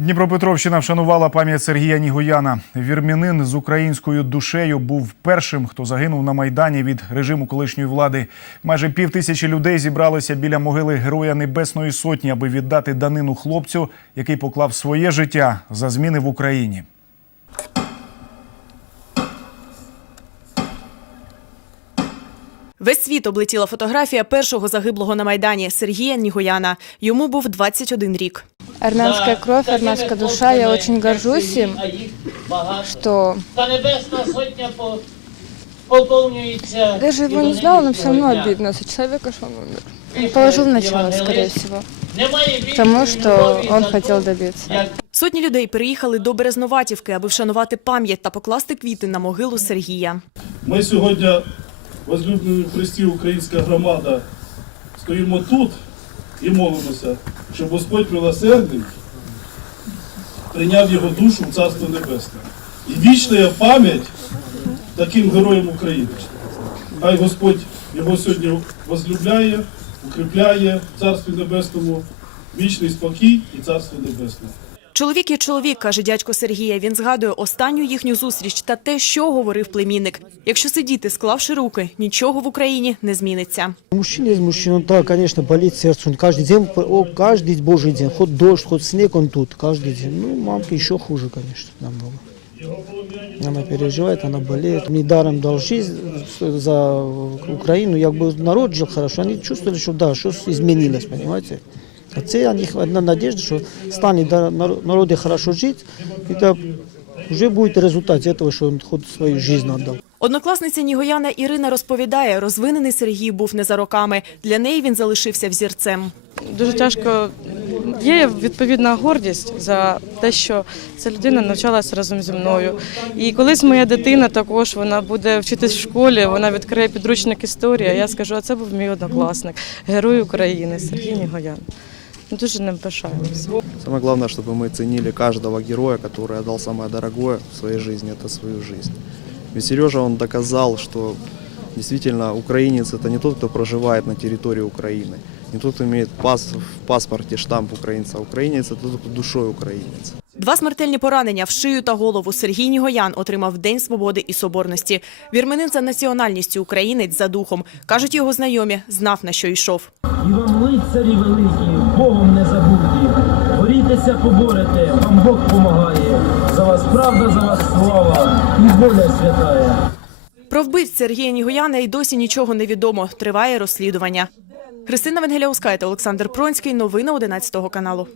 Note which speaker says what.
Speaker 1: Дніпропетровщина вшанувала пам'ять Сергія Нігояна. Вірмянин з українською душею був першим, хто загинув на майдані від режиму колишньої влади. Майже пів тисячі людей зібралися біля могили Героя Небесної Сотні, аби віддати данину хлопцю, який поклав своє життя за зміни в Україні.
Speaker 2: Весь світ облетіла фотографія першого загиблого на майдані Сергія Нігояна. Йому був 21 рік.
Speaker 3: Армянская кровь, армянская душа. Я очень горжусь им, что
Speaker 4: Та небесна сотня по- поповнюється.
Speaker 3: даже его не знала, но все равно обидно за человека, что он умер. Он положил начало, скорее всего,
Speaker 4: Немає
Speaker 3: тому, что он
Speaker 4: за
Speaker 3: хотел добиться.
Speaker 2: Сотні людей переїхали до Березноватівки, аби вшанувати пам'ять та покласти квіти на могилу Сергія.
Speaker 5: Ми сьогодні, возлюблені в Христі українська громада, стоїмо тут і молимося, щоб Господь милосердний прийняв його душу в Царство Небесне. І вічна пам'ять таким героям України. Хай Господь його сьогодні возлюбляє, укріпляє в Царстві Небесному, вічний спокій і Царство Небесне.
Speaker 2: Чоловік є чоловік, каже дядько Сергія. Він згадує останню їхню зустріч та те, що говорив племінник. Якщо сидіти, склавши руки, нічого в Україні не зміниться.
Speaker 6: Мужчина есть мужчина, он, да, конечно, болит сердце. Он каждый день, о, каждый божий день, хоть дождь, хоть снег, он тут, каждый день. Ну, мамка еще хуже, конечно, намного. Она переживает, она болеет. Недаром дал жизнь за Украину. Як бы народ жил хорошо, они чувствовали, что да, что изменилось, понимаете? А це у них одна надежда, що стане да, нар- народи хорошо жить, и да, уже будет результат этого, что он хоть свою жизнь отдал.
Speaker 2: Однокласниця Нігояна Ірина розповідає, розвинений Сергій був не за роками. Для неї він залишився взірцем.
Speaker 7: Дуже тяжко є відповідна гордість за те, що ця людина навчалася разом зі мною. І колись моя дитина також вона буде вчитись в школі, вона відкриє підручник історія. Я скажу, а це був мій однокласник, герой України Сергій Нігоян. Ми Дуже ним пишаємося.
Speaker 8: Самое главное, чтобы мы ценили каждого героя, который отдал самое дорогое в своей жизни, это свою жизнь. Ведь Сережа, он доказал, что действительно украинец это не тот, кто проживает на территории Украины, не тот, кто имеет пас, в паспорте штамп украинца, а украинец это тот, кто душой украинец.
Speaker 2: Два смертельні поранення в шию та голову Сергій Нігоян отримав в День свободи і соборності. Вірменин за національністю українець за духом. Кажуть його знайомі, знав на що йшов.
Speaker 9: І вам лицарі великі, Богом не забуті. Борітеся, поборете, вам Бог помагає. За вас правда, за вас слава і воля святая.
Speaker 2: Про вбивць Сергія Нігояна й досі нічого не відомо. Триває розслідування. Христина Венгеляускайте, Олександр Пронський. Новини 11 каналу.